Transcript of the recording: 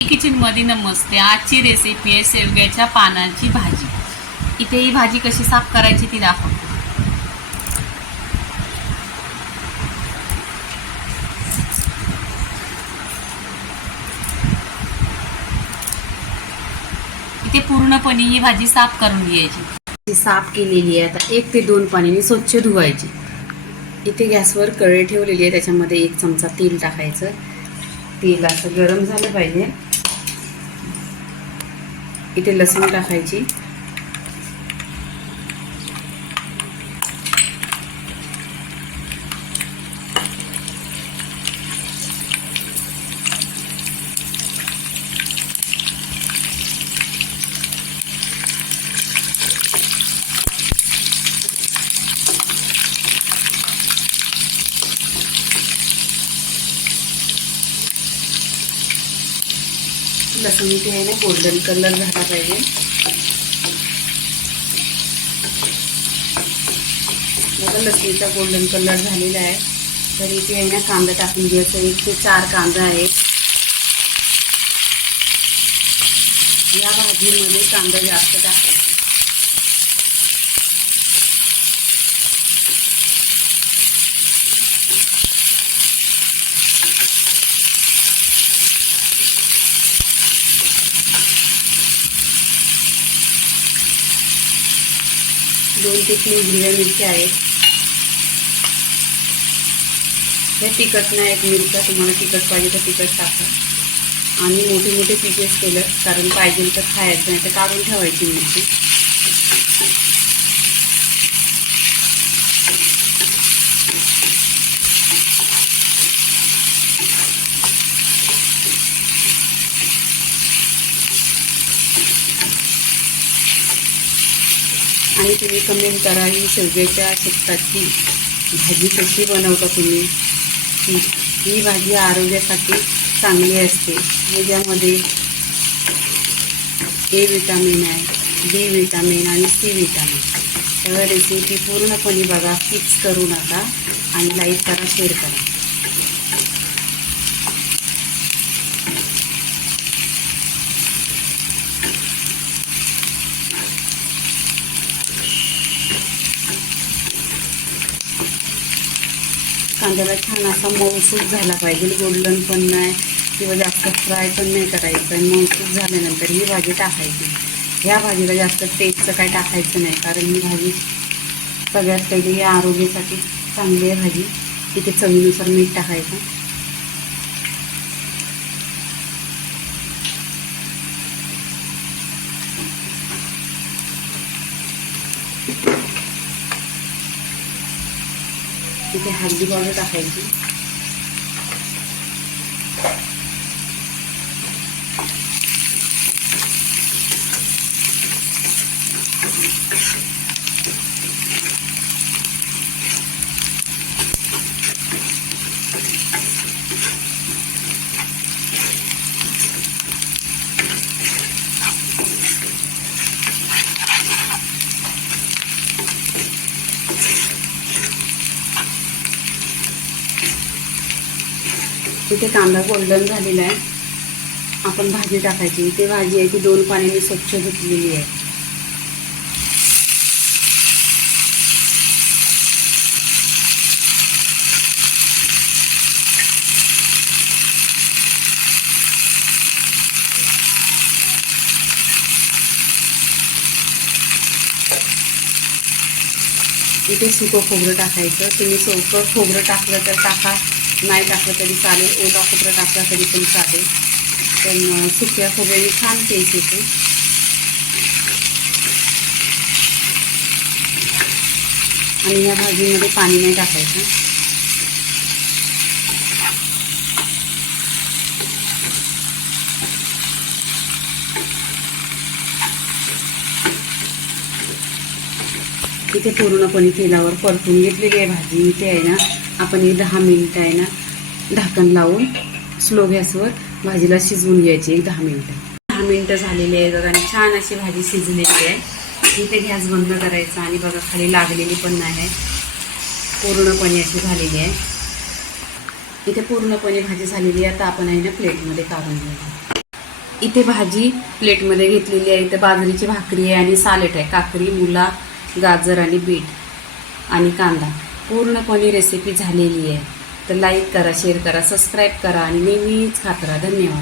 किचनमध्ये नमस्ते. आजची रेसिपी आहे शेवग्याच्या पानांची भाजी. इथे ही भाजी कशी साफ करायची ती दाखवते. इथे पूर्णपणे ही भाजी साफ करून घ्यायची. साफ केलेली आहे. आता एक ते दोन पाण्याने स्वच्छ धुवायची. इथे गॅसवर कढई ठेवलेली आहे त्याच्यामध्ये एक चमचा तेल टाकायचं. तेल असं गरम झालं पाहिजे. इथे लसूण टाकायची. लसूण इथे आहे ना गोल्डन कलर झाला पाहिजे. बघा लसणीचा गोल्डन कलर झालेला आहे. तर इथे आहे ना कांदा टाकून घ्यायचा. एक ते चार कांदा आहे. या भाजीमध्ये कांदा जास्त टाकायचा. दोन ते तीन हिरव्या मिरच्या आहेत. हे तिखट नाही एक मिरच्या तुम्हाला तिखट पाहिजे तर तिखट टाका. आणि मोठे मोठे पीसेस केलं कारण पाहिजे तर खायचं नाही तर काढून ठेवायची मिरची. आणि तुम्ही कमेंट करा ही शेवग्याच्या शेताची भाजी कशी बनवता तुम्ही? ही ही भाजी आरोग्यासाठी चांगली असते. ह्याच्यामध्ये ए विटामिन आहे बी विटामिन आणि सी विटामिन तर रेसिपी पूर्णपणे बघा फिक्स करू नका आणि लाईक करा शेअर करा. कांद्याला छान असा मऊसूस झाला पाहिजे. गोल्डन पण नाही किंवा जास्त फ्राय पण नाही करायचं. आणि झाल्यानंतर ही भाजी टाकायची. ह्या भाजीला जास्त टेस्टचं काय टाकायचं नाही. कारण ही भाजी सगळ्यात पहिले या आरोग्यासाठी चांगली आहे भाजी. तिथे चवीनुसार मीठ टाकायचं. तिथे हळदी पावडर टाकायची इथे कांदा गोल्डन झालेला आहे. आपण भाजी टाकायची. इथे भाजी आहे ती दोन पाण्याने स्वच्छ धुतलेली आहे. इथे सुकं खोबरं टाकायचं. तुम्ही सुकं खोबरं टाकलं तर टाका. नाही टाकलं तरी चालेल ओला खोबरं टाकला तरी पण चालेल. पण सुक्या खोबऱ्याने छान टेस्ट येते. आणि या भाजीमध्ये पाणी नाही टाकायचं. इथे पूर्णपणे तेलावर परतून घेतलेली आहे भाजी. इथे आहे ना आपण एक दहा मिनटं आहे ना ढाकण लावून स्लो गॅसवर भाजीला शिजवून घ्यायची एक दहा मिनटं. दहा मिनटं झालेली आहे बघा आणि छान अशी भाजी शिजलेली आहे. इथे गॅस बंद करायचा आणि बघा खाली लागलेली पण नाही आहे. पूर्णपणे अशी झालेली आहे. इथे पूर्णपणे भाजी झालेली आहे आता आपण आहे ना प्लेटमध्ये काढून घेऊ इथे भाजी प्लेटमध्ये घेतलेली आहे. इथे बाजरीची भाकरी आहे आणि सालेट आहे. काकडी मुला गाजर आणि बीट आणि कांदा. पूर्णपणे रेसिपी झालेली आहे. तर लाईक करा शेअर करा सबस्क्राईब करा आणि नेहमीच खात राहा. धन्यवाद.